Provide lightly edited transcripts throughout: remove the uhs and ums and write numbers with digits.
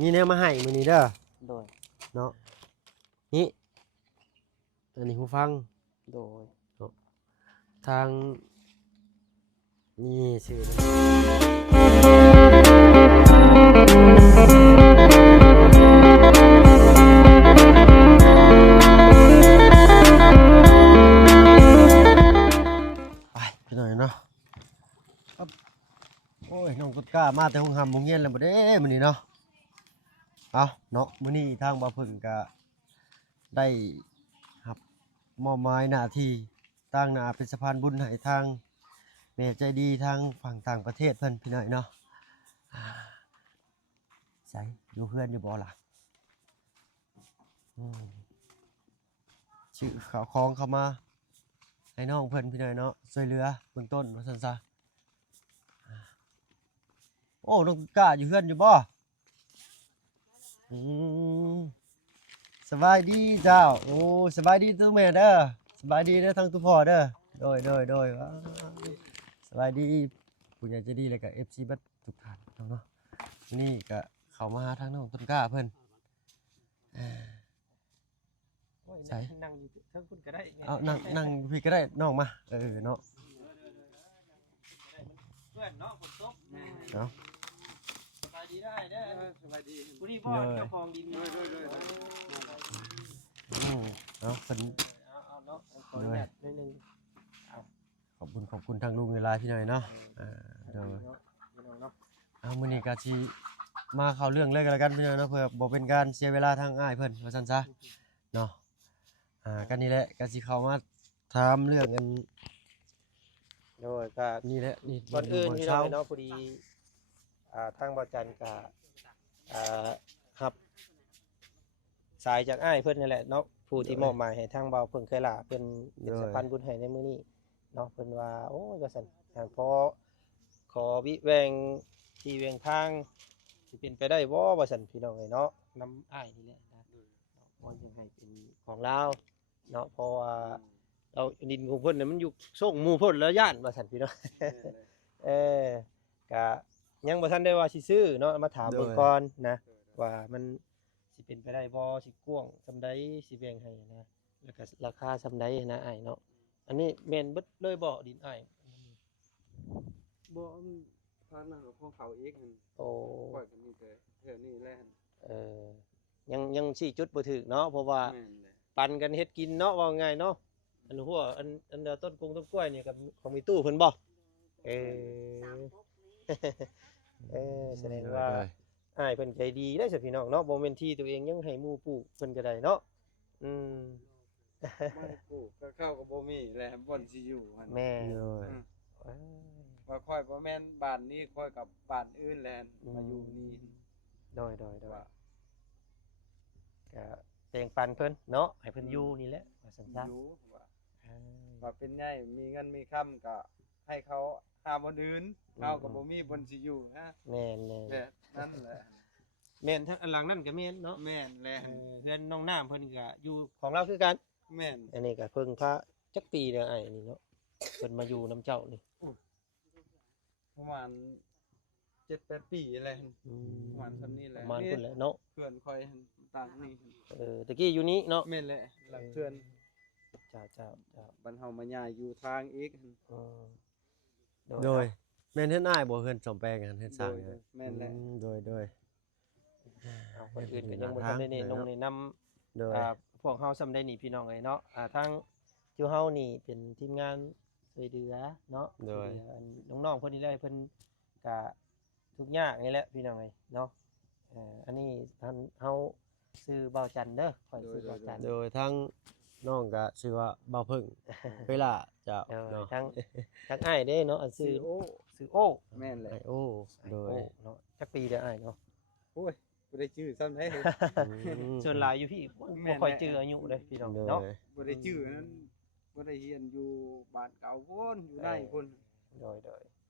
นี่แนวมาให้มื้อนี้เด้อ โดย เนาะนี่อันนี้หูฟัง โดย ทางนี่ชื่อไปพี่หน่อยเนาะครับโอ้ยน้องกุดก้ามาแต่ห้องหำโรงเรียนแล้วบ่เด้มื้อนี้เนาะเอาเนาะมื้อนี้ทางบ่าวเพิ่งก็ได้ครับมอบหมายหน้าที่ตั้งหน้าเป็นสะพานบุญให้ทางแม่ใจดีทางฝั่งต่างประเทศเพิ่นพี่น้อยเนาะใส่อยู่เพื่อนอยู่บ่ล่ะชื่อเขาคล้องเข้ามาให้น้องเพิ่นพี่น้อยเนาะช่วยเหลือเบื้องต้นว่าซั่นซะโอ้น้องกล้าอยู่เพื่อนอยู่บ่สบายดีเจ้าโอ้สบายดีทุกแม่เด้อสบายดีเด้อทั้งทุกพ่อเด้อโดยว้าสบายดีผู้ใหญ่ใจดีแล้วก็ FC บัดทุกท่านเนาะนี่ก็เข้ามาหาทางน้องต้นกล้าเพิ่นใส่ นั่งอยู่ทั้งคุณก็ได้ เอานั่งพี่ก็ได้น้องมาเนาะ เพื่อนเนาะฝนตก เนาะ สบายดีได้เด้อ สบายดี ผู้นี้พ่อเจ้าของดินด้วย เนาะเพิ่น เอาเนาะขออนุญาตนิดนึง ขอบคุณทางลุงเวลาพี่หน่อยเนาะเดี๋ยวเอามื้อนี้ก็สิมาเข้าเรื่องเลยกันแล้วกันพี่น้อยเนาะเพื่อบ่เป็นการเสียเวลาทางอ้ายเพิ่นว่าซั่นซะเนาะกันนี่แหละก็สิเข้ามาถามเรื่องกัน โดยก็ นี่แหละนี่ ก่อนอื่นพี่น้องเนาะพอดีทางบ่จันก็ครับสายจากอ้ายเพิ่นนี่แหละเนาะผู้ที่มอบหมายให้ทางเบาเพิ่นเคยล่ะเพิ่นเป็นสะพานบุญให้ในมื้อนี้เนาะเพิ่นว่าโอ้ยว่าซั่นพอขอวิแวงที่แวงทางสิเป็นไปได้บ่ว่าซั่นพี่น้องเอ้ยเนาะนำอ้ายนี่แหละนะบ่สิให้เป็นของเราเนาะเพราะว่าเราดินของเพิ่นน่ะมันอยู่ส่งหมู่เพิ่นแล้วย่านว่าซั่นพี่น้อง ก็ยังบ่ทันได้ว่าสิซื้อเนาะมาถามเบิ่งก่อนนะว่ามันสิเป็นไปได้บ่สิกว้างซำใดสิแบ่งให้นะแล้วก็ราคาซำใดนะอ้ายเนาะอันนี้แม่นเบิดเลยบ่ดินอ้าย บ่พานาของเขาเองหั่น โอ้ ปล่อยกันนี่แต่เทื่อนี้แหละหั่น เออยังชี้จุดบ่ถูกเนาะเพราะว่า แม่นแหละ ปันกันเฮ็ดกินเนาะว่าง่ายเนาะอันหัวอันต้นกงต้นกล้วยนี่กับของมีตู้เพิ่นบ่เออแสดงว่าอ้ายเพิ่นใจดีได้ซะพี่น้องเนาะบ่แม่นที่ตัวเองยังให้หมู่ปลูกเพิ่นก็ได้เนาะไม่ปลูกก็เข้าก็บ่มีแหละบ่อนสิอยู่หั่น แม่ เลย ว่าค่อยบ่แม่นบ้านนี้ค่อยกับบ้านอื่นแหละมาอยู่นี่ โดยว่าก็แบ่งปันเพิ่นเนาะให้เพิ่นอยู่นี่แหละว่าซั่นซะ อยู่ว่าเป็นไงมีเงินมีคำก็ให้เขาหาบ่อนอื่นเขาก็บ่มีบ่อนสิอยู่นะ แม่น แบบนั่นแหละ แม่นทั้งอันหลังนั่นก็แม่นเนาะ แม่นแหละ เพื่อนน้องน้ำเพิ่นก็อยู่ของเราคือกัน แม่น อันนี้ก็เพิ่งพระจักปีเด้อไอ้นี่เนาะเพิ่นมาอยู่น้ำเจ้านี่ ประมาณ 7-8 ปีแหละประมาณซำนี้แห ป ละ ระมาณพุ่นแหละเนาะ เพื่อนค่อยต่างนี่ ตะกี้อยู่นี้เนาะ แม่นแหละหลังเพื่อน เจ้า บรรเฮามาย้ายอยู่ทางอีก โดยแม่นเฮ็ดอ้ายบ่เฮือนสมแปลงกันเฮ็ดสร้างเนี่ย แม่นแหละ โดย เอาคนอื่นก็ยังบ่ทันได้แนะนำ โดย พวกเฮาซำได้นี่พี่น้องเอ้ยเนาะทางจูเฮานี่เป็นทีมงานช่วยเหลือเนาะช่วยเหลือน้องๆเพิ่นนี่แหละเพิ่นก็ทุกข์ยากนี่แหละพี่น้องเอ้ยเนาะอันนี้ท่านเฮาชื่อเบาจันเด้อข่อยชื่อเบาจัน โดยทั้งน้องก็ชื่อว่าบ่าวพึ่งเวลาเจ้าเนาะ ทั้งอ้ายเด้เนาะอันชื่อโอ้ แม่นแหละ โอ้โดย เนาะจักปีเด้ออ้ายเนาะ โอ้ยบ่ได้ชื่อซ้ำได้ ส่วนหลายอยู่พี่บ่ค่อยเจออายุเด้พี่น้องเนาะ บ่ได้ชื่อนั้นบ่ได้เรียนอยู่บ้านเก่าพุ่นอยู่ในพุ่น โดย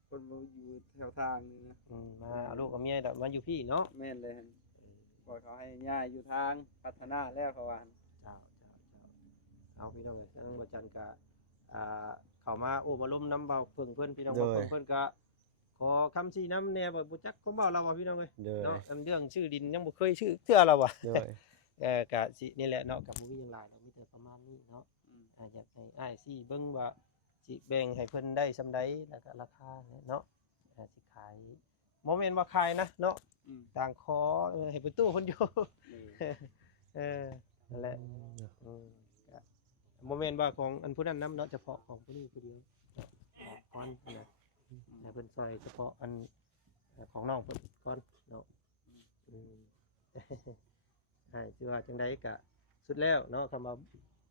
คนบ่อยู่แถวทางนี่นะ มาเอาลูกกับเมียดอกมาอยู่พี่เนาะ แม่นเลยบ่เขาให้ย้ายอยู่ทางพัฒนาแล้วเขาว่า เจ้าเอาพี่น้องทางบ่จันก็เข้ามาโอ้มาล้มน้ำเบาเพิ่งเพิ่นพี่น้องเพิ่นก็ ขอคำชี้นำแหน่บ่บ่จักของเว้าเราว่าพี่น้องเอ้ย โดย เนาะอันเรื่องชื่อดินยังบ่เคยชื่อเทื่อเราว่ะ โดย ก็สินี่แหละเนาะก็บ่มีหยังหลายเรามีแต่ประมาณนี้เนาะอยากให้อ้ายสิเบิ่งว่าสิแบ่งให้เพิ่นได้ซำใดแล้วก็ราคาเนาะสิขายบ่แม่นว่าขายนะเนาะ ต่างขอให้เพิ่นตู้เพิ่นอยู่ นั่นแหละก็บ่แม่นว่าของอันผู้นั้นนำเนาะเฉพาะของผู้นี้ผู้เดียวเนาะก่อนนะให้เพิ่นซอยเฉพาะอันของน้องเพิ่นก่อนเนาะอืม ให้สิว่าจังไดก็สุดแล้วเนาะคำว่า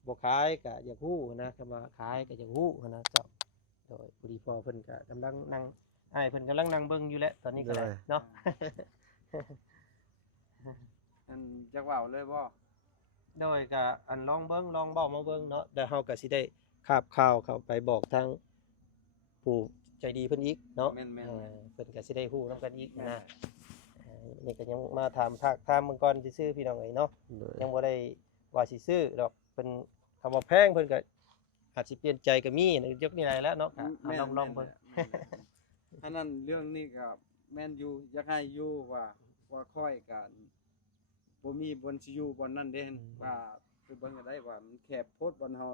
บ่ขายก็อยากฮู้นะคำว่าขายก็อยากฮู้นะเจ้าโดยผู้ดีพอเพิ่นก็กำลังนั่งอ้ายเพิ่นกำลังนั่งเบิ่งอยู่แหละตอนนี้ก็ได้เนาะ อันจักเว้าเลยบ่ โดยก็อันลองเบิ่งลองเว้ามาเบิ่งเนาะเดี๋ยวเฮาก็สิได้คาบข่าวเข้าไปบอกทางผู้ใจดีเพิ่นอีกเนาะ แม่น เพิ่นก็สิได้ฮู้นํกันอีกนะนี่ก็ยังมาถามถามเบิ่งก่อนสิซื้อพี่น้องเอ้ยเนาะ โดย ยังบ่ได้ว่าสิซื้อดอกเพิ่นคำว่าแพงเพิ่นก็อาจสิเปลี่ยนใจก็มีนะยกนี่ได้แล้วเนาะก็ลองเบิ่ง อันนั้นเรื่องนี้ก็แม่นอยู่อยากให้อยู่ว่าค่อยกันบ่มีบนสิอยู่บนนั้นเด้ว่าไปเบิ่งก็ได้ว่ามันแคบโพดบนเฮา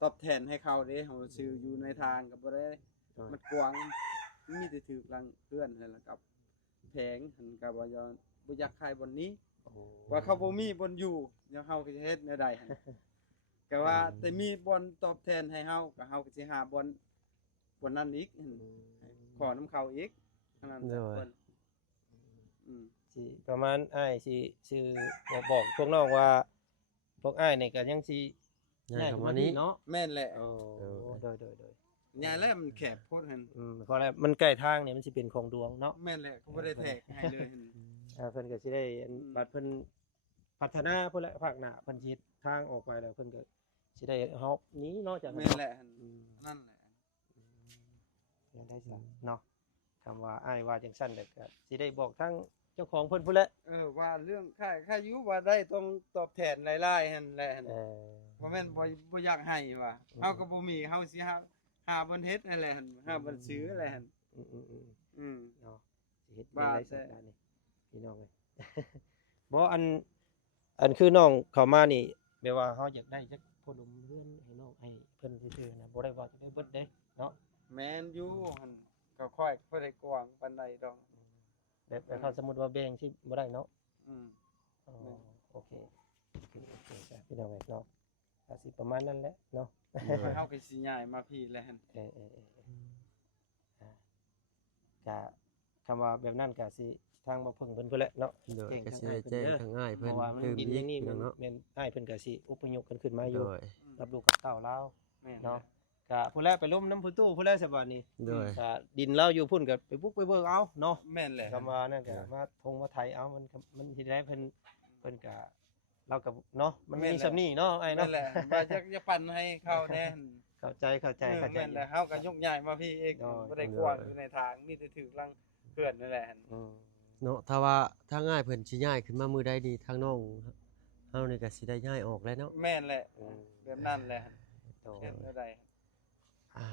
ตอบแทนให้เขาเด้เฮาซื้ออยู่ในทางก็บ่ได้มันกว้างมีแต่ถูกหลังเพื่อนนั่นแหละกับแพงหันก็บ่อยากขายบนนี้ ว่าเขาบ่มีบนอยู่เดี๋ยวเฮาก็จะเฮ็ดแนวใดหั่นก็ว่าแต่มีบนตอบแทนให้เฮาก็เฮาก็สิหาบนนั้นอีกขอน้ำเขาอีกเท่านั้นแหละเพิ่นอืม สิประมาณอ้ายสิชื่อบอกพวกน้องว่าพวกอ้ายนี่ก็ยังสิ ย้ายเข้ามานี้ เนาะ แม่นแหละ โอ้โดย ยายแล้วมันแคบโพดหั่น เพราะอะไรมันใกล้ทางเนี่ยมันสิเป็นของดวงเนาะ แม่นแหละเขาบ่ได้แทกให้เลยหั่น เพิ่นก็สิได้อันบัดเพิ่นพัฒนาพุ่นละภาคหน้าเพิ่นสิเฮ็ดทางออกไปแล้วเพิ่นก็สิได้เฮานี้เนาะจาก แม่นแหละหั่นนั่นแหละ ได้ซะเนาะคำว่าอ้ายว่าจังซั่นแล้วก็สิได้บอกทางเจ้าของเพิ่นพุ่นแหละ ว่าเรื่องค่าอยู่ว่าได้ต้องตอบแทนหลายๆหั่นแหละหั่นบ่แม่นบ่อยากให้ว่าเฮาก็บ่มีเฮาสิหาบนเฮ็ดนั่นแหละหั่นหาบนซื้ออะไรหั่น อืมเนาะสิเฮ็ด ว่า ได้ แต่ สักการนี่พี่น้องเอ้ย บ่อันคือน้องเข้ามานี่แปลว่าเฮาอยากได้จักพดมเรือนให้น้องให้เพิ่นซื่อๆนะบ่ได้ว่าจะได้เบิดเด้เนาะ แม่นอยู่หั่นก็ค่อยบ่ได้กว้างปานใดดอก แบบเขาสมมุติว่าแบ่งสิบ่ได้เนาะ อืม อ๋อโอเคจ้ะพี่น้องเอ้ยเนาะก็สิประมาณนั้นแหละเนาะ เฮาก็สิย้ายมาพี่แล้วหั่น ก็คำว่าแบบนั้นก็สิทางบ่เพิ่งเพิ่นพุ่นแหละเนาะ โดย แจ้ง ก็ ทาง สิ อ้า ได้ ยเพิ่น แจ้ง เด้อ ทางง่าย เพ เพิ่น ราะว่ามัน คือ ดิน มี อย่างนี้ พี่ แม่น น้องเนาะ แม่นอ้ายเพิ่นก็สิอพยพกันขึ้นมาอ โด ยู่ ย รับลูกกับเต้าลาว แม่น เนาะก็ผู้แลไปล้มน้ำผู้ตู้ผู้แลสบัดนี้ โดย ก็ดินเราอยู่พุ่นก็ไปบุกไปเบิกเอาเนาะ แม่นแหละ คำว่านั่นก็มาทงมาไถเอามันสิได้เพิ่นก็เราก็เนาะมันมีสำนี้เนาะไอ้ แม่ เนาะ นแหละว่าจะปั่นให้เขาแน่หั่น เข้าใจ แม่นแหละเฮาก็ยกย้ายมาพี่เองบ่ได้กว้างอยู่ในทางมีแต่ถูกหลังเพื่อนนั่นแหละหั่น อืม เนาะถ้าว่าทางง่ายเพิ่นสิย้ายขึ้นมามื้อใดดีทางน้องเฮานี่ก็สิได้ย้ายออกแล้วเนาะ แม่นแหละแบบนั้นแหละ โต เฮ็ดได้ อ่า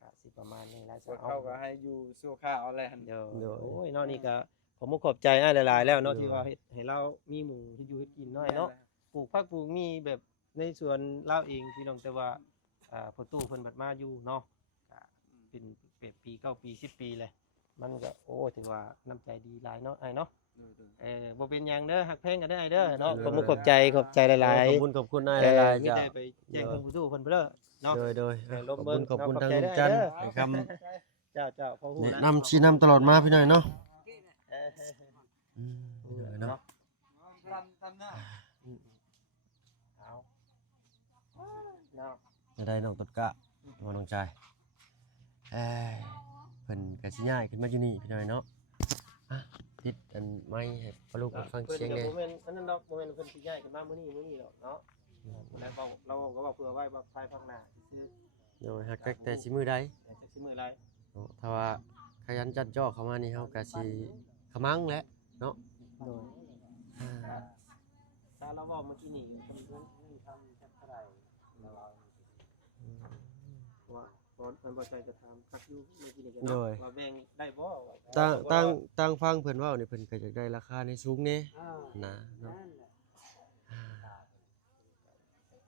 ก็สิประมาณนี้แหละ พวกเขาก็ให้อยู่สู่ข้าวแหละหั่น เดี๋ยว เดี๋ยว โอ้ยเนาะนี่ก็ผมบ่ขอบใจอ้ายหลายๆแล้วเนาะที่ว่าเฮ็ดให้เรามีหมู่ที่อยู่เฮ็ดกินน้อยเนาะ ปลูกผักปลูกมีแบบในสวนเราเองพี่น้องแต่ว่าพอตู้เพิ่นบัดมาอยู่เนาะก็เป็น8ปี9ปี10ปีเลยมันก็โอ้ถือว่าน้ำใจดีหลายเนาะไอ้เนาะบ่เป็นหยังเด้อฮักแพงกันได้อไอ้เด้อเนาะผมขอบใจหลาย ขอบคุณนาย ๆ หลายๆ มี จ้ะ ได้ไปแจ้งเพิ่นผู้ตู้เพิ่นเด้อเนาะ โดย ให้ล ข ม อบ เบิ่ คุ ง ณขอบคุณ ขอบ ทาง ใจ ลุง ได้ จันทร์ เด้อ ให้คำ เจ้าพอฮู้ แนะ นะ นำชี้นำตลอดมาพี่หน่อยเนาะ เออ เนาะ ทำหน้า เอาเนาะ จะได้น้องตดกะว่าน้องชายเอ้ยเพิ่นก็สิย้ายขึ้นมาอยู่นี่พี่หน่อยเนาะอ่ะติดอันไม้ให้ปลูกฟัง เพิ่น เสียง ก็ แน่ บ่แม่นอันนั้นดอกบ่แม่นเพิ่นสิย้ายกันมามื้อนี้ดอกเนาะแล้วเราก็บอกเผื่อไว้ว่าภายภาคหน้าซื้อ โดยฮักแต่สิมื้อใด แต่จักสิมื้อไร เนาะถ้าว่าขยันจัดจ่อเข้ามานี่เฮาก็สิขมังแหละเนาะ โดย อ่า ถ้าเราเว้าเมื่อกี้นี่เพิ่นทำจักเท่าไหร่แล้วเราว่า ก่อนมันบ่ใช่จะถามคักอยู่เมื่อกี้นี่ก็ โด เนาะ ย ว่าแบ่งได้บ่ว่า ตั้งฟังเพิ่นเว้านี่เพิ่นก็อยากได้ราคาในสูงแน่นะเนาะ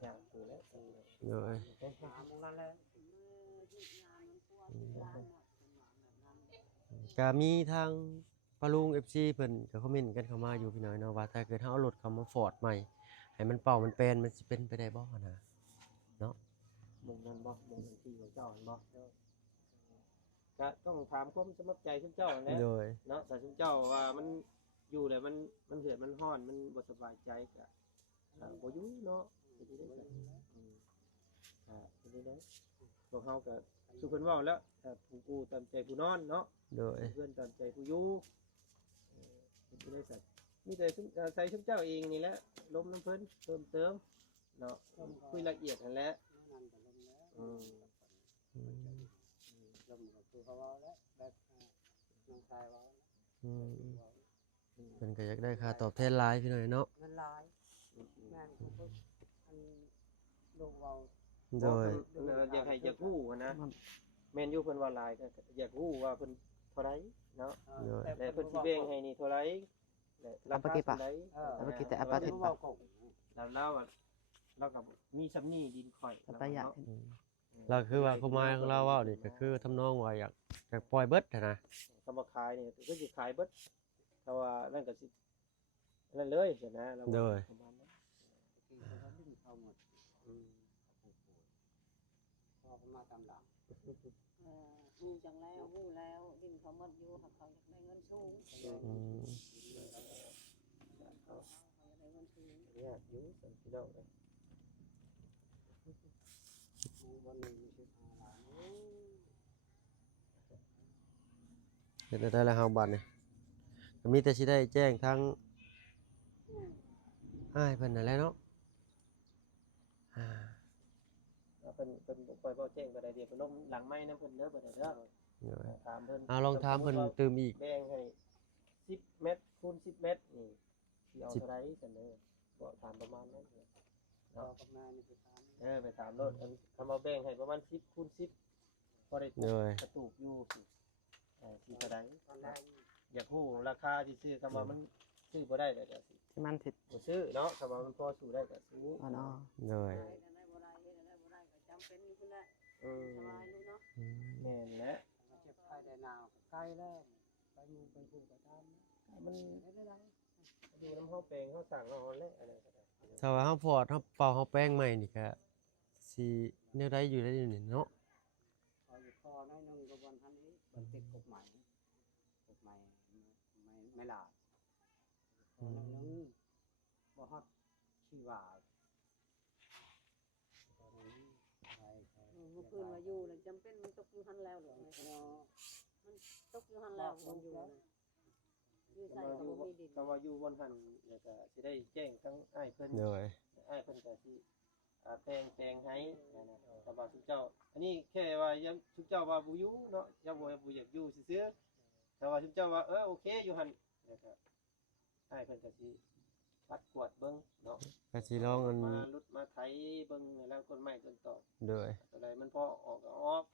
อยากอยู่แล้ว โดย ไปหาหมู่นั้นแหละ ก็มีทางปะลุง FC เพิ่นก็คอมเมนต์กันเข้ามาอยู่พี่น้อยเนาะว่าถ้าเกิดเฮาเอารถเข้ามาฟอร์ดใหม่ให้มันเป่ามันแปลนมันสิเป็นไปได้บ่นะเนาะ หมู่นั้นบ่หมู่นั้นที่ของเจ้านั่นบ่ก็ต้องถามความสมัครใจของเจ้านั่นแหละ โดย เนาะแต่ของเจ้าว่ามันอยู่แล้วมันเหือดมันร้อนมันบ่สบายใจก็บ่อยู่เนาะเป็นที่ได้กันเป็นที่ได้พวกเฮาก็คือเพิ่นเว้าแล้วผู้กู้ตามใจผู้นอนเนาะ โดย เพื่อนตามใจผู้อยู่เป็นที่ได้สัตว์มีแต่ใส่ชุบเจ้าเองนี่แหละล้มน้ำเพิ่นเติมเนาะคุยละเอียดนั่นแหละอืม อืม ลมก็คือเขาว่าแล้วแบบน้องชายว่า อืมเพิ่นก็อยากได้ค่าตอบแทนหลายพี่น้อยเนาะ เงินหลายแม่นเขาก็อันลูกเรา โดย อยากให้อยากรู้นะแม่นอยู่เพิ่นว่าหลายก็อยากรู้ว่าเพิ่นเท่าไรเนาะแต่เพิ่นสิแบ่งให้นี่เท่าไรและราคาเท่าไร Apa kita apa kita แล้วก็มีสำนีดินข่อย apa ya เราคือว่าความหมายของเราเว้านี่ก็คือทำนองว่าอยากปล่อยเบิดหั้นนะ คำว่าขายนี่ก็สิขายเบิดแต่ว่านั่นก็สินั่นเลยเห็นนะเราประมาณนั้น เขาหมด อืม พอเขามาตามหลัง ฮู้จังแล้วฮู้แล้วดินเขาหมดอยู่เขาอยากได้เงินสูง อืม เขาอยากได้เงินสูง เนี่ยอยู่สันพี่น้องเลย วันหนึ่งมีสิบห้าล้าน เฮ็ดได้แล้วเฮาบัดนี่ก็มีแต่สิได้แจ้งทางอ้ายเพิ่นนั่นแหละเนาะอ่า เป็นปล่อยเบาแจ้งไปได้เดียวเป็นลมหลังไม้น้ำเพิ่นเด้อไปได้เด้อ โดย ถามเพิ่น ลองถามเพิ่นเติมอีก แบ่งให้10 เมตรคูณ10 เมตรนี่สิเอาเท่าไรกันเด้อบ่ถามประมาณนั้น พอกับแม่นี่คือตาม ไปถามรถคำเอาแบ่งให้ประมาณ10 คูณ 10พอได้ โดย กระตูกอยู่สิเท่าไร ตอนแรก อยากรู้ราคาที่ซื้อคำว่ามันซื้อบ่ได้ก็สิ cuman fit บ่ซื้อเนาะคำว่ามันพอสู้ได้ก็ซื้อ ono โดย ได้ได้บ่ได้เฮ็ดได้บ่ได้ก็จำเป็นอยู่พุ่นแหละ อืม สบายเลยเนาะ อืม แม่นแหละ เจ็บไข้ได้หนาวใกล้แล้วไปมูไปพูไปทำ มัน ไม่ได้ไร ดูน้ำเฮาแปลงเฮาสั่งเฮาฮอนแล้วอันนั้นก็ได้ ถ้าว่าเฮาฟอร์ดเฮาเป่าเฮาแป้งใหม่นี่ก็สิแนวใดอยู่ได้อยู่นี่เนาะ พออยู่คอน้อยนึงก็วันทันนี้มันติดกบใหม่ไม่หลาดคอน้อยนึงบ่ฮอดชีวาตอนนี้ใช่ใช่ เมื่อคืนว่าอยู่แล้วจำเป็นมันตกอยู่หันแล้วเหรอมันตกอยู่หันแล้วมันอยู่นะอยู่ใส่ก็บ่มีดิน ก็ว่าอยู่บนหันแล้วก็สิได้แจ้งทั้งอ้ายเพิ่น โดย อ้ายเพิ่นก็สิแปลงให้นะแต่ว่าทุกเจ้า อันนี้แค่ว่ายังทุกเจ้าว่าบ่อยู่เนาะเจ้าบ่อยากอยู่ซื่อๆแต่ว่าทุกเจ้าว่าโอเคอยู่หั่นแล้วก็อ้ายเพิ่นก็สิปัดกวาดเบิ่งเนาะ ก็สิลองอัน มาลุดมาไถเบิ่งแล้วต้นไม้ต้นตอก โดย อะไรมันพอออกก็ออก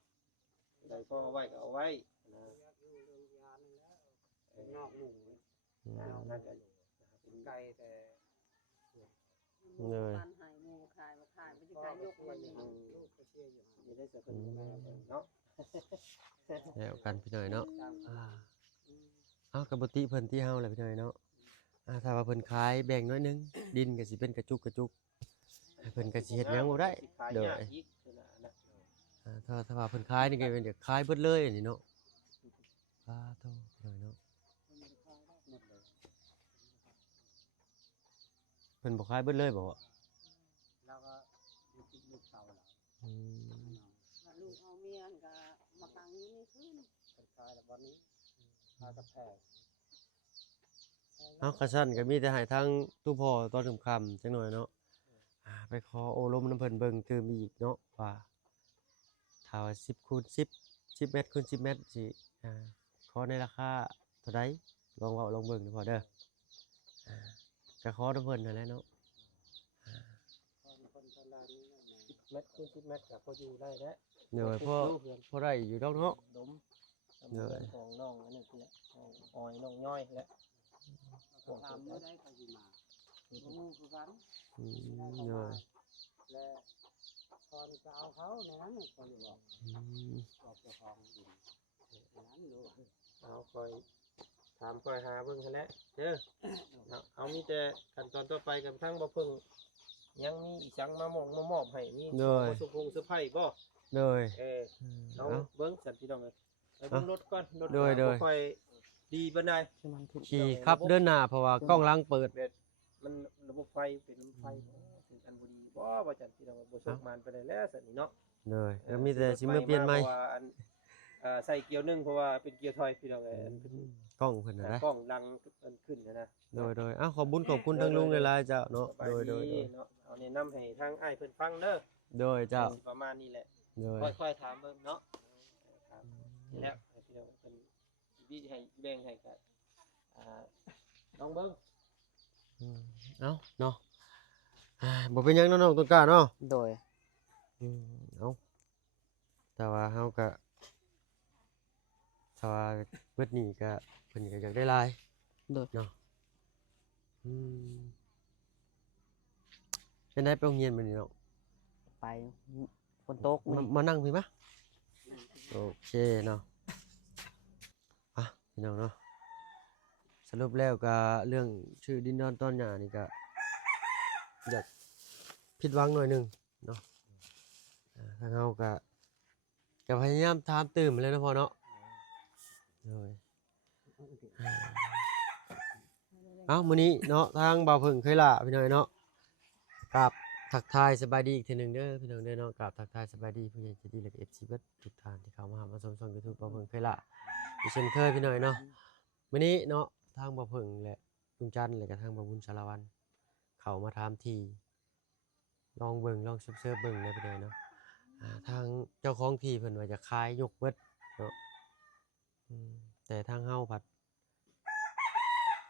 อะไรพอเอาไว้ก็เอาไว้นะ อยู่เรื่องยานี่แล้วนอกหมู่ อืม นั่นก็เป็น ไกลแต่ เลย บ้านหายหมู่ขายบ่ขายบ่สิขายยกมันนี่ ลูกก็เชื่ออยู่ มีได้สักคนแม่เนาะ แล้วกันพี่หน่อยเนาะ ตาม เอากับปกติเพิ่นที่เฮาแหละพี่หน่อยเนาะถ้าว่าเพิ่นขายแบ่งน้อยหนึงดินก็สิเป็นกระจุกให้เพิ่นก็สิเฮ็ดหยังบ่ได้ ขาย โดย ยากอีกนะ ถ้าว่าเพิ่นขายนี่ก็เป็นจะขายเบิดเลยอันนี้เนาะโตพี่หน่อยเนาะ หมดเลย เพิ่นบ่ขายเบิดเลยบ่ แล้วก็อยู่ที่ลูกเต่าเรา อืม ว่าลูกเอาเมียก็มาตั้งอยู่นี่คืน เป็นคายแล้ววันนี้คายกระแพง เอากระชั้นก็มีแต่ให้ทางตู้พ่อตอนค่ำๆจังหน่อยเนาะไปขอโอลมน้ำเพิ่นเบิ่งเติมอีกเนาะว่าถ้าว่า10คูณ10 10เมตรคูณ10เมตรสิขอในราคาเท่าใดลองเว้าลองเบิ่งดูพอเด้อก็ขอน้ำเพิ่นนั่นแหละเนาะ คนตลาดนี้นั่นแหละ 10 เมตรคูณ10 เมตรก็พออยู่ได้แล้ว เดี๋ยวพ่อ ดูเพื่อน พ่อได้อยู่ดอกเนาะ ดม เดี๋ยว ของน้องอันนี้คือของออยน้องย่อยและ ถามไม่ได้ก็สิมาบ่ฮู้คือกัน อืมเดี๋ยว และตอนจะเอาเขาในนั้นก็อยู่บอก อืม บอกเจ้าของดินในนั้นรู้ เอาคอยถามคอยหาเบิ่งหั่นแหละเด้อเอามีแต่ขั้นตอนต่อไปกับทั้งบ่เพิ่งยังมีอีกจังมามอบให้มีบ่สุพงสุไผบ่ โดย เอา เอา เบิ้งสันพี่น้องเลยไปเบิ้งรถก่อนรถ โดย บ่ค่อยดีปานใด ขี่ขับเดินหน้าเพราะว่ากล้องหลังเปิด มันระบบไฟเป็นไฟถึงอันบ่ดีบ่จันพี่น้องบ่โชคมานไปได้แล้วสันนี่เนาะ เลยแล้วมีแต่สิมาเปลี่ยนใหม่ เพราะว่าอันใส่เกียร์หนึงเพราะว่าเป็นเกียร์ถอยพี่น้องเอ้ยอันเป็น กล้องเพิ่นน่ะนะ กล้องดังอันขึ้นนะ โดยอ้าวขอบคุณทางลุงหลายๆเจ้าเนาะ สบาย โดย ดีเนาะเอาแนะนำให้ทางอ้ายเพิ่นฟังเด้อ โดยเจ้า ประมาณนี้แหละ โดย ค่อยๆถามเบิ่งเนาะครับนี่แหละให้พี่น้องเป็นวิให้แบ่งให้กันลองเบิ่ง เอ้าเนาะบ่เป็นหยังเนาะน้องต้นกล้าเนาะ โดย เอ้าแต่ว่าเฮาก็ถ้าว่าเบิดนี้ก็เพิ่นก็อยากได้หลาย โดย เนาะเป็นได้ไปโรงเรียนมื้อนี้เนาะ ไปฝนตก มานั่งพี่ปะโอเคเนาะอ่ะพี่น้องเนาะสรุปแล้วก็เรื่องชื่อดินดอนตอนหญ้านี่ก็อยากผิดหวังหน่อยหนึงเนาะทางเฮาก็พยายามถามตื่มเลยนะพ่อเนาะเลยเอ้ามื้อนี้เนาะทางบ่าวเพิ่งเคยล่ะพี่น้อยเนาะกับทักทายสบายดีอีกทีหนึงเด้อพี่น้องเด้อเนาะกับทักทายสบายดีผู้ใหญ่ใจดีและก็ FC เบิดทุกท่านที่เข้ามาหามาชมช่อง YouTube บ่าวเพิ่งเคยล่ะอีกเช่นเคยพี่น้อยเนาะมื้อนี้เนาะทางบ่าวเพิ่งและลุงจันทร์และก็ทางบ่าวบุญสารวัตรเข้ามาถามทีลองเบิ่งลองเสิร์ฟเบิ่งเลยพี่น้อยเนาะทางเจ้าของที่เพิ่นว่าจะขายยกเบิดเนาะแต่ทางเฮาผัด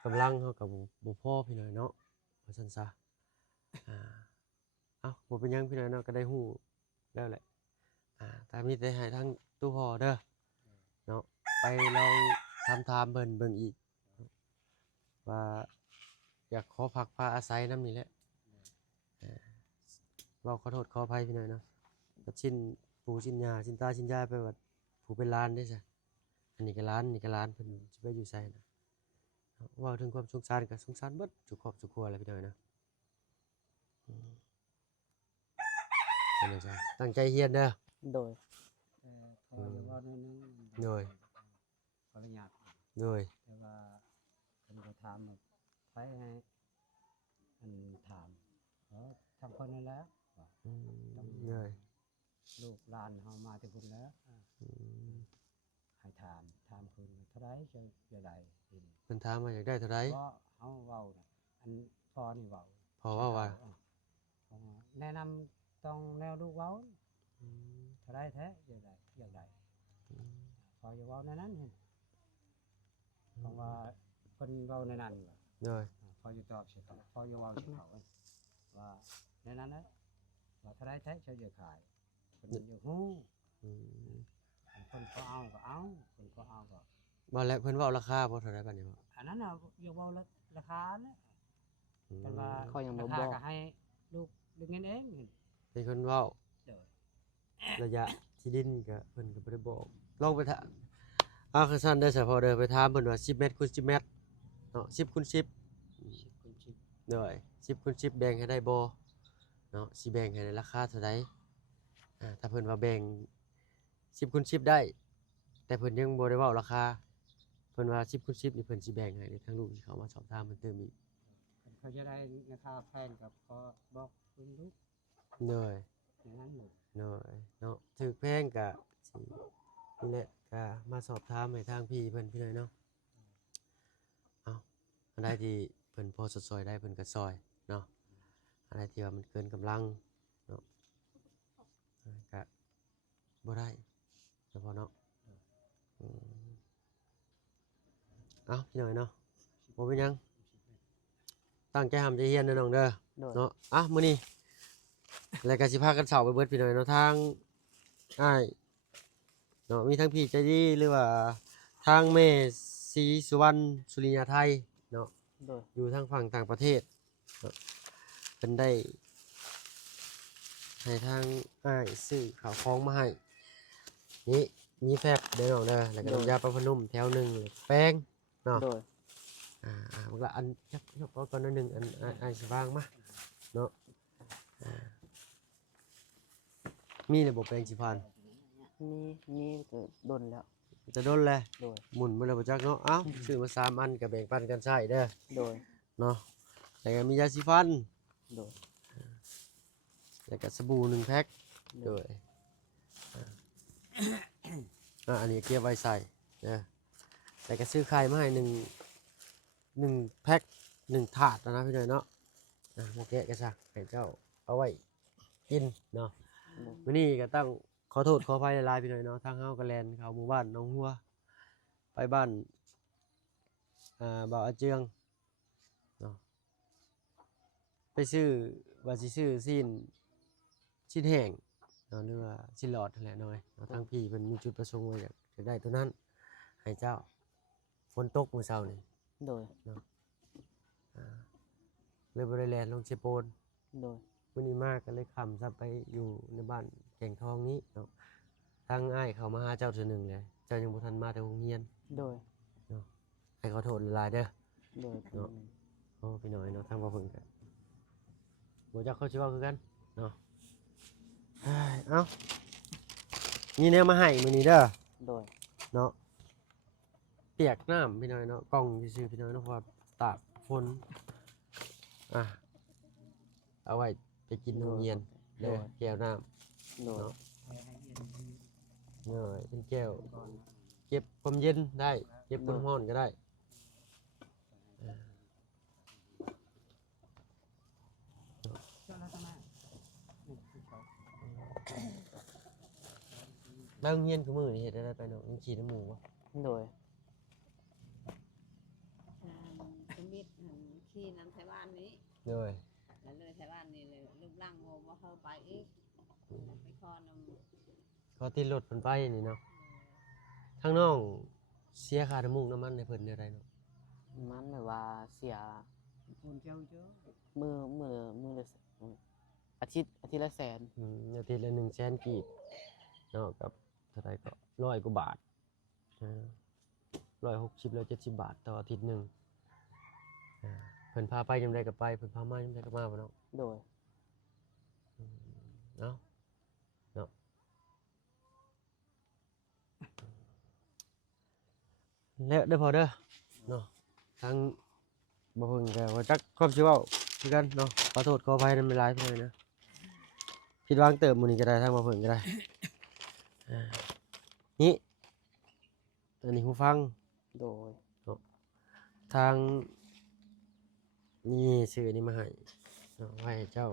กำลังเฮากับบ่พอพี่น้อยเนาะว่าซั่นซะเอ้าบ่เป็นหยังพี่น้อยเนาะก็ได้ฮู้แล้วแหละแต่มีแต่ให้ทางตู้พ่อเด้อเนาะไปลองถามเบิ่นเบิ่งอีกว่าอยากขอพักพาอาศัยนำนี่แหละเว้าขอโทษขออภัยพี่น้อยเนาะก็ชิ้นปู่ชิ้นย่าชิ้นตาชิ้นยายไปว่าผู้เป็นหลานเด้ซะอันนี้ก็หลานนี่ก็หลานเพิ่นสิไปอยู่ไสนะเว้าถึงความสงสารก็สงสารเบิดทุกครอบทุกครัวแหละพี่น้อยเนาะนั่นแหละจ้ะตั้งใจเรียนเด้อ โดย พอจะว่านิดนึง โดย ขออนุญาต โดย แต่ว่าเพิ่นก็ถามว่าไปให้อันถามทำคนนั่นแหล้ว โดย ลูกหลานเฮามาแต่พุ่นแล้วให้ถามคืนเท่าไรจะได้ดิน เพิ่นถามว่าอยากได้เท่าใด เพราะเฮาเว้าน่ะอันพ่อนี่เว้า พอว่า แนะนำต้องแนวลูกเว้าเท่าไรแท้อยากได้พออย่าเว้าในนั้นเห็นเพราะว่าเพิ่นเว้าในนั้นว่ะ โดย พออยู่ตอบสิเขาพออยู่เว้าสิเขาว่าในนั้นนะว่าเท่าไรแท้เจ้าจะขายเพิ่นอยู่ฮู้คนก็เอาก็เอาคนก็เอาก็ บ่แล้วเพิ่นเว้าราคาบ่เท่าใดบัดนี้บ่ อันนั้นน่ะอย่าเว้าราคานะแต่ว่า เขายังบ่ รา บ คา อก ก็ให้ลูกเงินเองเห็น เป็นคนเว้า เด้อ ระยะที่ดินก็เพิ่นก็บ่ได้บอกลองไปถามคือซั่นเด้อซะพอเด้อไปถามเพิ่นว่า10เมตรคูณ10เมตรเนาะ10คูณ10 คนชิบ โดย10คูณ10แบ่งให้ได้บ่เนาะสิแบ่งให้ในราคาเท่าใดถ้าเพิ่นว่าแบ่ง10คูณ10ได้แต่เพิ่นยังบ่ได้เว้าราคาเพิ่นว่า10คูณ10นี่เพิ่นสิแบ่งให้ทางลูกที่เขามาสอบถามเพิ่นเติมอีก เขาจะได้ราคาแพงกับก็บอกคุณลูก เหนื่อย อย่างนั้นหมด เหนื่อยเนาะถึกแพงก็สินี่แหละก็มาสอบถามให้ทางพี่เพิ่นพี่หน่อยเนาะเอาอันใดที่เพิ่นพอซอยได้เพิ่นก็ซอยเนาะอันใดที่ว่ามันเกินกำลังเนาะก็บ่ได้เฉพาะเนาะเอาพี่หน่อยเนาะบ่เป็นหยังตั้งใจทำใจเฮียนเด้อน้องเด้อ โดย เนาะมื้อนี้แล้วก็สิพากันเสาไปเบิดพี่หน่อยเนาะทาง อ้ายเนาะมีทั้งพี่ใจดีหรือว่าทางแม่ศรีสุวรรณสุริยาไทยเนาะ โดย อยู่ทางฝั่งต่างประเทศเนาะเป็นได้ให้ทางอ้ายซื้อข้าวของมาให้นี่มีแฟบเด้อน้องเด้อแล้วก็น้ำยาปลาพนุ่มแถวหนึงแป้งเนาะ โดย บางละอันยับเอาก่อนหนิดนึงอันอ้ายสิวางมาเนาะมีระบบแปลงสีฟัน มีก็ดนแล้ว จะโดนเลย โดย หมุนมาเลยบ่จักเนาะเอ้าซื้อมา3 อันก็แบ่งปันกันใช้เด้อ โดย เนาะแล้วก็มียาสีฟัน โดย แล้วก็สบู่1 แพ็คโดยอันนี้เก็บไว้ใส่เด้อแล้วก็ซื้อไข่มาให้1 แพ็ค1 ถาดนะพี่น้อยเนาะมาแกะกันซะให้เจ้าเอาไว้กินเนาะมื้อนี้ก็ต้องขอโทษขออภัยหลายๆพี่น้อยเนาะทางเฮาก็แล่นเข้าหมู่บ้านหนองหัวไปบ้านบ่าวอาเจืองเนาะไปซื้อว่าสิซื้อชิ้นแห้งเนาะหรือว่าชิ้นหลอดนั่นแหละน้อยเนาะทางพี่เพิ่นมีจุดประสงค์ว่าอยากจะได้ตัวนั้นให้เจ้าฝนตกมื้อเช้านี่ โดย เลยบ่ได้แล่นลงเชโปน โดย มื้อนี้มาก็เลยค่ำซะไปอยู่ในบ้านแก่งทองนี้เนาะทางอ้ายเขามาหาเจ้าเทื่อหนึงเลยเจ้ายังบ่ทันมาแต่โรงเรียน โดย ให้ขอโทษหลายๆเด้อ โดย เนาะ โอ้พี่น้อยเนาะทางบ่เพิ่นกันบ่จักเขาสิเว้าคือกันเนาะเอ้ยเอ้ามีแนวมาให้มื้อนี้เด้อ โดย เนาะเปียกน้ำพี่น้อยเนาะกล่องซื่อๆพี่น้อยเนาะเพราะว่าตากฝนเอาไว้ไปกินโรงเรียนเด้อแก้วน้ำ โดย เนาะเนาะเป็นแก้วเก็บความเย็นได้เก็บความร้อนก็ได้บางเรียนคือมื้อนี่เฮ็ดได้ไปเนาะมีขี้น้ำหมูบ่ โดย ชีวิตขี่น้ำไทยบ้านนี้ เลย แล้วเลยไทยบ้านนี่เลยรูปร่างโง่บ่เข้าไปอีกไปคอนำ เขาติดรถเพิ่นไปนี่เนาะทางน้องเสียค่าน้ำมูกน้ำมันให้เพิ่นได้เนาะ มันแบบว่าเสีย คนเจ้าเยอะ มือละอาทิตย์ละแสน อาทิตย์ละ100,000กีบเนาะกับเท่าไหร่ก็100 กว่าบาท160 170 บาทต่ออาทิตย์หนึงเพิ่นพาไปยามใดก็ไปเพิ่นพามายามใดก็มาบ่เนาะ โดย เนาะแล้วเด้อพอเด้อเนาะทางบ่เพิ่งก็ว่าจักความสิเว้าคือกันเนาะขอโทษขออภัยนำหลายๆพี่น้อยนะผิดหวังเติบมื้อนี้ก็ได้ทางบ่เพิ่งก็ได้นี่อันนี้หูฟัง โดย ทางนี่ซื้ออันนี้มาให้เนาะไว้ให้เจ้า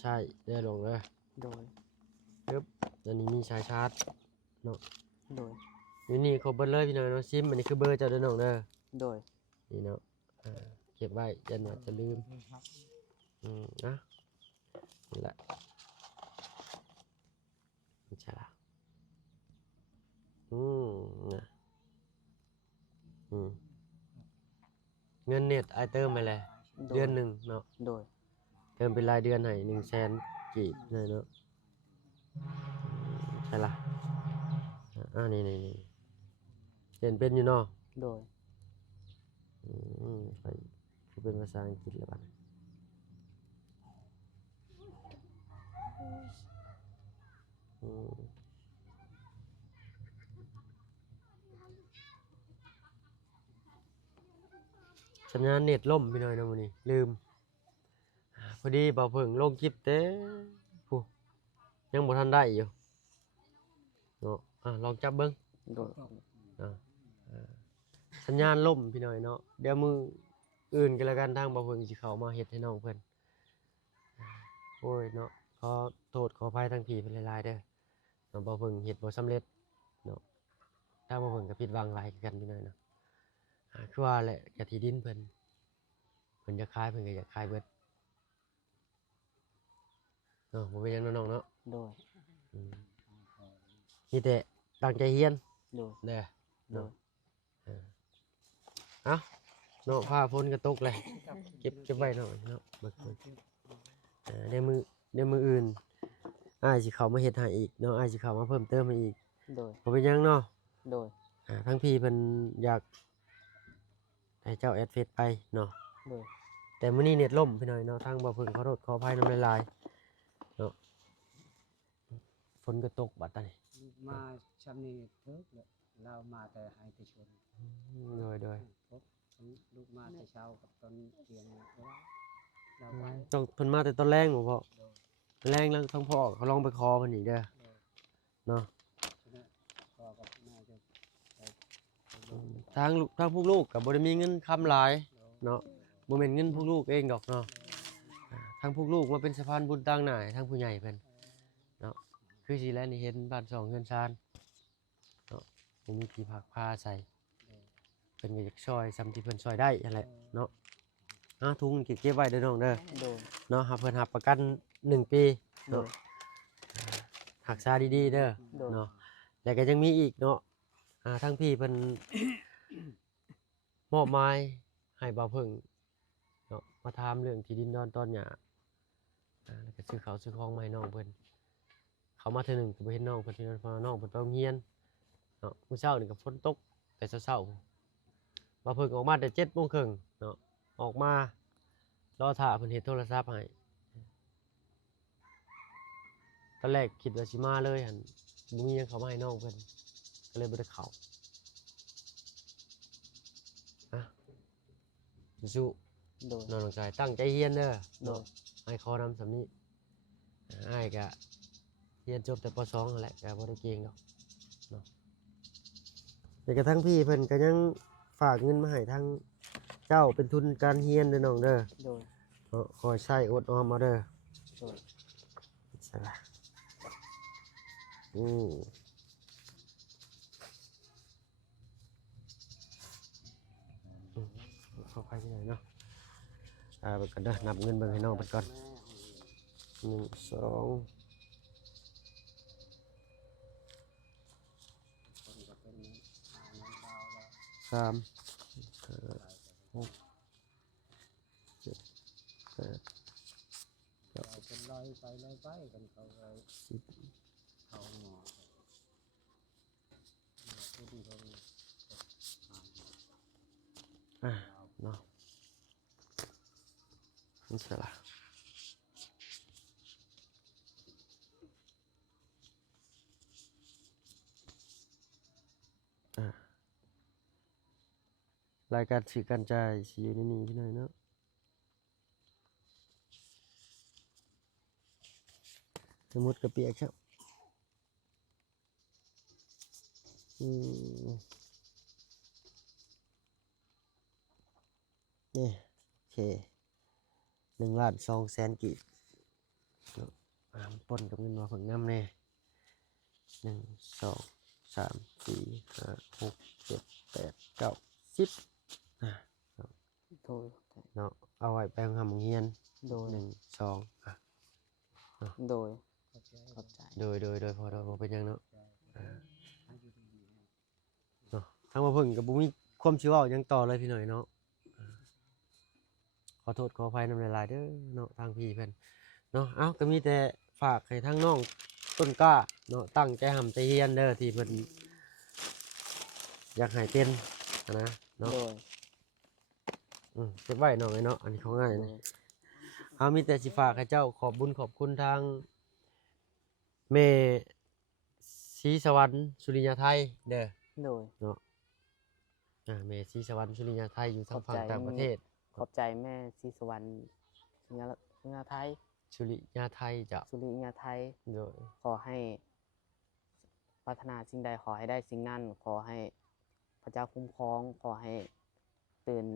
ใช่ได้ลงเลย โดย ปึ๊บอันนี้มีสายชาร์จเนาะ โดย อยู่นี่ครบเบิดเลยพี่น้อยเนาะซิมอันนี้คือเบอร์เจ้าเด้อน้องเด้อ โดย นี่เนาะเก็บไว้ยันว่าจะลืมนะนี่แหละนี่ใช่ละนะเงินเน็ตไอเติมไปเลยเดือนหนึ่งเนาะ โดย เติมเป็นรายเดือนให้100,000 กีบเลยเนาะใช่ละนี่เห็นเป็นอยู่เนาะ โดย ไปคือเป็นภาษาอังกฤษแล้วบ้างสัญญาณเน็ตล่มไปหน่อยนะมื้อนี้ลืมพอดีบ่าวเพิ่งลงคลิปเต้ผู้ยังบ่ทันได้อยู่เนาะลองจับเบิ่ง โดย สัญญาณล่มพี่หน่อยเนาะเดี๋ยวมืออื่นกันแล้วกันทางบ่าวเพิ่งสิเข้ามาเฮ็ดให้น้องเพิ่นโอ้ยเนาะขอโทษขออภัยทางพี่เพิ่นหลายๆเด้อเนาะบ่าวเพิ่งเฮ็ดบ่สำเร็จเนาะถ้าบ่าวเพิ่งก็ผิดหวังหลายคือกันพี่หน่อยเนาะคือว่าแหละกะที่ดินเพิ่นจะขายเพิ่นก็อยากขายเบิดเนาะบ่เป็นหยังเนาะน้องเนาะ โดย อืม มีแต่ตั้งใจเรียน โดย เด้อ โดย เอ้าเนาะผ้าพ้นกระตุกเลยเก็บไว้หน่อยเนาะเบิกเดี๋ยวมืออื่นอ้ายสิเข้ามาเฮ็ดให้อีกเนาะอ้ายสิเข้ามาเพิ่มเติมให้อีก โดย บ่เป็นหยังเนาะ โดย ทั้งพี่เพิ่นอยากให้เจ้าแอดเฟซไปเนาะ โดย แต่มื้อนี้เน็ตล่มพี่น้อยเนาะทางบ่เพิ่งขอโทษขออภัยนำหลายๆเนาะฝนก็ตกบัดตานี้ มาชำนี้เพิกเลยเรามาแต่ให้แต่ชน โดย พบลูกมาแต่เช้ากับตอนเที่ยงเราไป ต้องเพิ่นมาแต่ตอนแรงบ่พ่อแรงแล้วทั้งพ่อเขาลองไปคอเพิ่นอีกเด้อเนาะ ฉะนั้นก็กับน่าจะไป ทางพวกลูกก็บ่ได้มีเงินค้ำหลายเนาะบ่แม่นเงินพวกลูกเองดอกเนาะทางพวกลูกมาเป็นสะพานบุญต่างหน้าให้ทางผู้ใหญ่เพิ่นเนาะคือสิแล้วนี่เห็นบ้าน2เรือนชานเนาะบ่มีที่พักพาอาศัยเพิ่นก็อยากช่วยซ้ำที่เพิ่นช่วยได้นั่นแหละเนาะถุงเก็บไว้เด้อน้องเด้อ โดย เนาะเพิ่นรับประกัน1 ปีเนาะรักษาดีๆเด้อ โดย เนาะแล้วก็ยังมีอีกเนาะทั้งพี่เพิ่น มอบหมายให้บ่าวเพิ่งเนาะมาถามเรื่องที่ดินดอนตอนหญ้าแล้วก็ซื้อข้าวซื้อของมาให้น้องเพิ่นเขามาเทื่อหนึงก็บ่เห็นน้องเพิ่นที่นั่นเพราะว่าน้องเพิ่นไปโรงเรียนเนาะมื้อเช้านี่ก็ฝนตกแต่เช้าๆบ่าวเพิ่งออกมาแต่7:30นเนาะออกมารอท่าเพิ่นเฮ็ดโทรศัพท์ให้ตอนแรกคิดว่าสิมาเลยหั่นบ่มีหยังเข้ามาให้น้องเพิ่นก็เลยบ่ได้เข้าสู้ โดย ๆน้องกายตั้งใจเรียนเด้อ โดย ให้ขอนำสำนี้อ้ายก็เรียนจบแต่ป .2 นั่นแหละก็บ่ได้เก่งดอกเนาะแต่กระทั่งพี่เพิ่นก็ยังฝากเงินมาให้ทางเจ้าเป็นทุนการเรียนเด้อน้องเด้อ โดย เนาะคอยใช้อดออมเอาเด้อ โดย ใช่ล่ะเข้าไปที่ไหนเนาะเบิ่งกันเด้อนับเงินเบิ่งให้น้องเพิ่นก่อน1 2 คนก็เป็นน้องเบาแล้ว 3 5 6 7 8 เราเป็นลอยไปกันเขาเลย 10 เขาหมอผู้ดีเขา เนาะนี่ใช่ละรายการสื่อการจ่ายสิอยู่ในนี้พี่หน่อยเนาะสมมุติกระเปียกครับนี่โอเค1,200,000 กีบปนกับเงินมาฝั่งน้ำเนี่ย1 2 3 4 5 6 7 8 9 10โดย เนาะเอาไว้ไปทำโรงเรียน โดย 1 2โดย เข้าใจ เข้าใจ โดยพอเราเป็นหยังเนาะเนาะทางมาเพิ่งกับบุมีความชิเว่าหยังต่อเลยพี่หน่อยเนาะขอโทษขออภัยนำหลายๆเด้อเนาะทางพี่เพิ่นเนาะเอ้าก็มีแต่ฝากให้ทางน้องต้นกล้าเนาะตั้งใจทำใจเฮียนเด้อที่เพิ่นอยากให้เป็นนะเนาะ โดย เก็บไว้หน่อยเนาะอันนี้เขาง่ายนะเขามีแต่สิฝากให้เจ้าขอบบุญขอบคุณทางแม่ศรีสวรรค์สุริยาไทยเด้อ โดย เนาะแม่ศรีสวรรค์สุริยาไทยอยู่ทางฝั่ง ขอบใจ ต่างประเทศ ขอบใจแม่ศรีสวรรค์งาไทย สุริยาไทยจะ สุริงาไทย โดย ขอให้ปรารถนาสิ่งใดขอให้ได้สิ่งนั้นขอให้พระเจ้าคุ้มครอง ขอให้ตื่น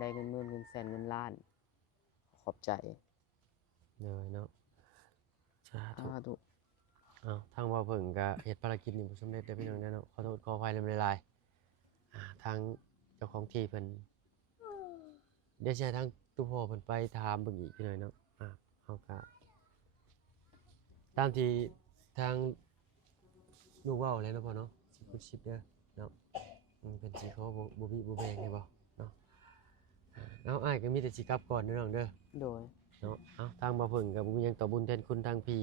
ได้เงินหมื่นเงินแสนเงินล้าน ขอบใจ เลยเนาะสาธุ สาธุ ทางว่าเพิ่งก็เฮ็ดภารกิจนี้บ่สำเร็จเด้อพี่น้องเด้อเนาะขอโทษขออภัยหลายๆทางเจ้าของที่เพิ่นเดี๋ยวสิให้ทางตู้พ่อเพิ่นไปถามเบิ่งอีกพี่น้อยเนาะเฮาก็ตามที่ทาง ลูกว่าวแล้วเนาะพ่อเนาะ10 10เด้อเนาะเป็นสิเขาบ่มีบ่แบ่งให้บ่เนาะเอาอ้ายก็มีแต่สิกลับก่อนเด้อน้องเด้อ โดย เนาะเอาทางบ่าวเพิ่งก็บ่มีหยังต่อบุญแทนคุณทางพี่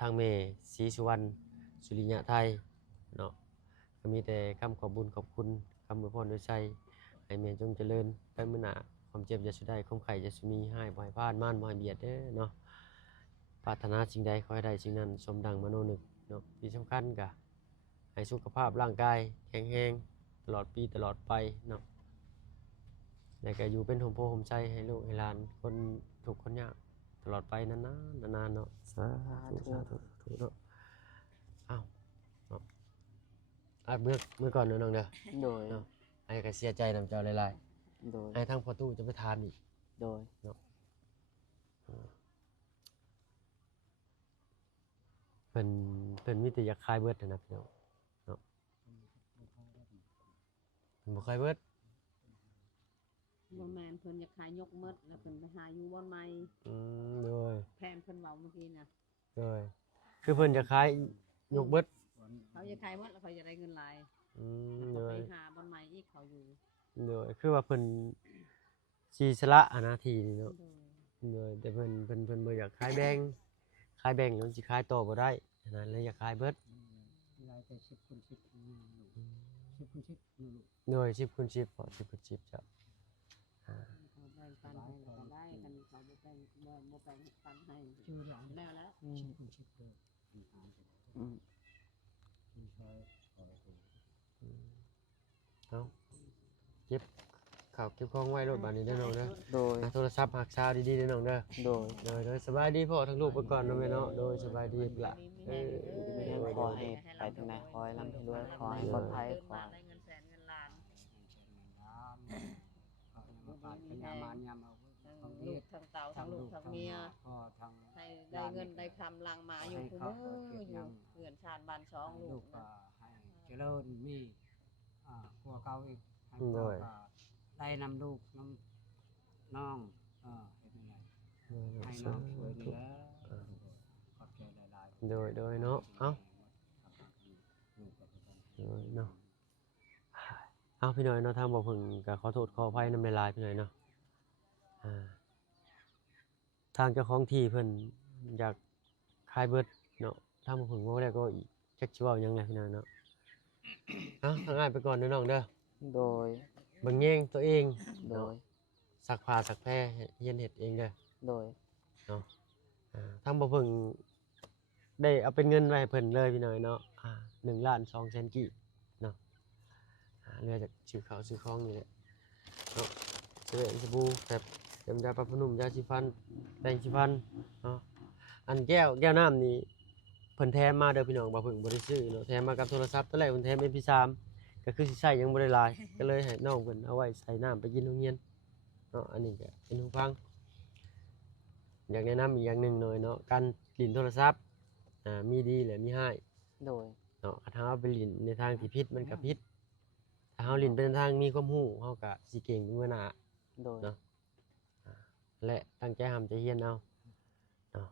ทางแม่ศรีสุวรรณสุริยะไทยเนาะก็มีแต่คำขอบบุญขอบคุณคำอวยพรโดยใจให้แม่จงเจริญไปมื้อหน้าความเจ็บอย่าสุดได้ความไข้อย่าสุมีให้บ่ให้พลาดม่านบ่ให้เบียดเด้อเนาะปรารถนาสิ่งใดขอให้ได้สิ่งนั้นสมดังมโนนึกเนาะที่สำคัญก็ให้สุขภาพร่างกายแข็งแรงตลอดปีตลอดไปเนาะแล้วก็อยู่เป็นห่มโพห่มใจให้ลูกให้หลานคนทุกข์คนยากตลอดไปนานๆนานๆเนาะสาธุสาธุเนาะอ้าวเนาะเมื่อก่อนเนาะน้องเด้อ โดย เนาะไอ้ก็เสียใจนำเจ้าหลาย โดย ๆไอ้ทั้งพอตู้จะไปถามอีก โดย เป็นมีแต่อยากคายเบิดนะพี่น้องเนาะเป็นบ่คายเบิด บ่แม่นเพิ่นอยากขายยกมดแล้วเพิ่นไปหาอยู่บ่อนใหม่ โดย แพนเพิ่นเว้าเมื่อกี้น่ะ โดยคือเพิ่นจะคายยกเบิด เขาจะขายหมดแล้วเขาจะได้เงินหลาย โด เขาไป ย หาบ่อนใหม่อีกเขาอยู่ โดยคือว่าเพิ่นสิสละหน้าที่นี่เนาะ โดย โดยแต่เพิ่นบ่อยากคายแบ่งแล้วสิคายต่อบ่ได้ฉะนั้นเลยอยากคายเบิด รายแต่10 คน10ลูก10 คน10ลูก โดย10 คูณ 10พอ10 คูณ 10จ้ะ เขาแบ่งปันให้ก็ได้กันเขาบ่แบ่งปันให้ ชื่อหลาน แล้วแล้ว 10 คน10เลยช่วย เอาเก็บข้าวเก็บของไว้รถบัดนี้เด้อน้องเด้อ โดย โทรศัพท์หักซาวดีๆเด้อน้องเด้อ โดย โดยสบายดีพ่อทั้งลูกไปก่อนเนาะแม่เนาะโดยสบายดีล่ะ ขอให้ไปทางไหนขอให้ร่ำให้รวยขอให้ปลอดภัยขอ ได้เงินแสนเงินล้าน มาปานพญามารยามเอา ทั้งลูกทั้งเต่าทั้งลูกทั้งเมีย พ่อทั้ง ให้ได้เงินได้คำลังมาอยู่คุมืออยู่เพื่อนชาติบ้านช่องลู ลู ก กก็ให้เจริญมีครัวเก่าอีกให้ โด พ่อย ก็ได้นำลูกน้ำน้องเฮ็ดยังไงให้น้องช่วยนี่แหละขอบใจหลายๆ โดยเนาะเอ้าโดยเนาะเอาพี่หน่อยเนาะทางบ่เพิ่งก็ขอโทษขออภัยนำหลายๆพี่หน่อยเนาะทางเจ้าของที่เพิ่นอยากขายเบิดเนาะทางบ่เพิ่งว่าแล้วก็อีกจักสิเว้าหยังแหละพี่หน่อยเนาะเอาทางอ้ายไปก่อนเด้อน้องเด้อ โดย เบิ่งแยงตัวเอง โด เนาะ ย ซักผ้าซักแพรเฮียนเฮ็ดเองเด้อ โดย เนาะทางบ่เพิ่งได้เอาเป็นเงินไว้ให้เพิ่นเลยพี่น้อยเนาะ1,200,000กีบเนาะเหลือจากซื้อข้าวซื้อของนี่แหละเนาะเสื้อสบู่แบบเต็มยาปรับผ้านุ่มยาสีฟันแปรงสีฟันเนาะอันแก้วน้ำนี่เพิ่นแถมมาเด้อพี่น้องบ่เพิ่งบ่ได้ซื้อเนาะแถมมากับโทรศัพท์ตอนแรกเพิ่นแถม MP3 ก็คือสิใช้ยังบ่ได้หลายก็เลยให้น้องเพิ่นเอาไว้ใส่น้ำไปกินโรงเรียนเนาะอันนี้ก็เป็นหูฟังอยากแนะนำอีกอย่างหนึ่งหน่อยเนาะการลิ้นโทรศัพท์มีดีและมีให้ โดย เนาะถ้าเราไปลิ้นในทางที่ผิดมันก็ผิดถ้าเราลิ้นเป็นทางมีความรู้เราก็สิเก่งเป็นมื้อหน้า โดย เนาะและตั้งใจทำใจเฮียนเอาเนาะ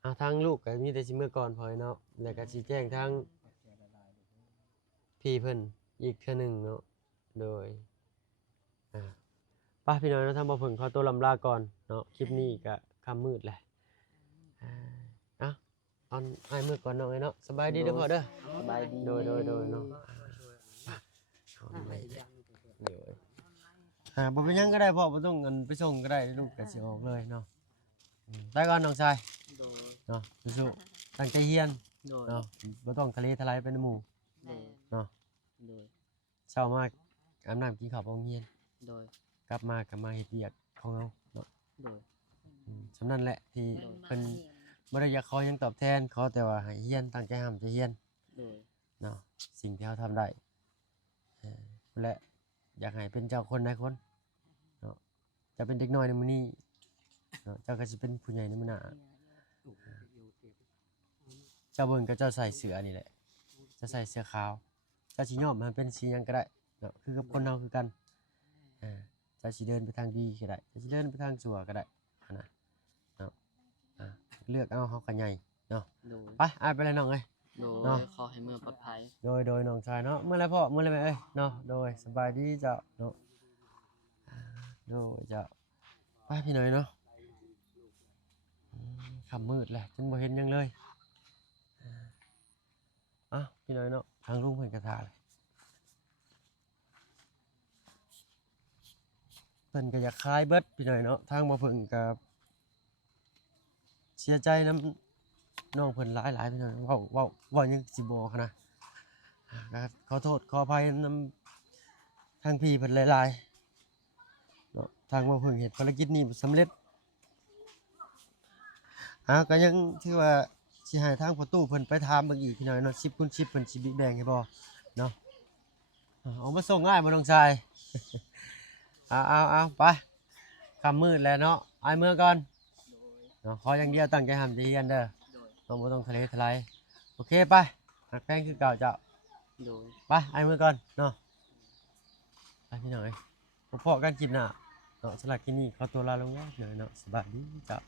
เอาทางลูกก็มีแต่สิเมื่อก่อนพอเนาะแล้วก็สิแจ้งทางพี่เพิ่นอีกเทื่อหนึงเนาะโดยป้าพี่น้อยเนาะทางบ่เพิ่งขอตัวลำลาก่อนเนาะคลิปนี้ก็ค่ำมืดแหละตอนให้มื้อก่อนน้องเนาะสบายดีเด้อพ่อเด้อ สบายดี โดยเนาะบ่เป็นหยังก็ได้พ่อบ่ต้องเงินไปส่งก็ได้ลูกก็สิออกเลยเนาะได้ก่อนน้องชาย โดย เนาะสู้ๆตั้งใจเรียน โดย เนาะบ่ต้องทะเลทลายไปในหมู่ แม่ เนาะ โดย เช้ามาอาบน้ำกินข้าวไปโรงเรียน โดย กลับมาก็มาเฮ็ดเวียกของเราเนาะ โดย สำนั้นแหละที่เพิ่นบ่ได้อยากขอหยังตอบแทนขอแต่ว่าให้เรียนตั้งใจทำใจเรียน โดย เนาะสิ่งที่เราทำได้และอยากให้เป็นเจ้าคนนายคนเนาะจะเป็นเด็กน้อยในมื้อนี้เนาะเจ้าก็สิเป็นผู้ใหญ่ในมื้อหน้าเจ้าเบิ่งก็เจ้าใส่เสื้อนี่แหละจะใส่เสื้อขาวเจ้าสิยอมมันเป็นสีหยังก็ได้เนาะคือกับคนเราคือกันเจ้าสิเดินไปทางดีก็ได้เจ้าสิเดินไปทางชั่วก็ได้นะเนาะเลือกเอาเฮาก็ใหญ่เนาะ โดย ไปอ้ายไปเลยน้องเอ้ย โ โดย เนาะ ขอให้เมื่อปลอดภัย โดยน้องชายเนาะเมื่อไรพ่อเมื่อไรแม่เอ้ยเนาะโดยสบายดีเจ้าเนาะโดยเจ้าไปพี่หน่อยเนาะค่ำมืดแหละจนบ่เห็นหยังเลยพี่หน่อยเนาะทางลุงเพิ่นกระทาเลยเพิ่นก็อยากคายเบิดพี่หน่อยเนาะทางบ่เพิ่นก็เสียใจน้ำน้องเพิ่นหลายพี่หน่อยเว้ายังสิบ่ออกนะนะครับขอโทษขออภัยน้ำทางพี่เพิ่นหลายๆเนาะทางบ่เพิ่นเฮ็ดภารกิจนี้บ่สำเร็จก็ยังถือว่าสิให้ทางประตูเพิ่นไปถามเบิ่งอีกพี่น้อยเนาะ10 คูณ 10เพิ่นสิบิ๊กแบงให้บ่เนาะเอามาส่งง่ายบ่น้องชาย เอาไปค่ำมืดแล้วเนาะอ้ายเมื่อก่อนเนาะขออย่างเดียวตั้งใจทำใจเรียนเด้อต้องบ่ต้องทะเลทลายโอเคไปหักแป้งคือเก่าเจ้า โดย ไปอ้ายเมื่อก่อนเนาะไปพี่น้อยพบกันคลิปหน้าเนาะสำหรับคลิปนี้ขอตัวลาลงแล้วพี่น้อยเนาะสบายดีเจ้า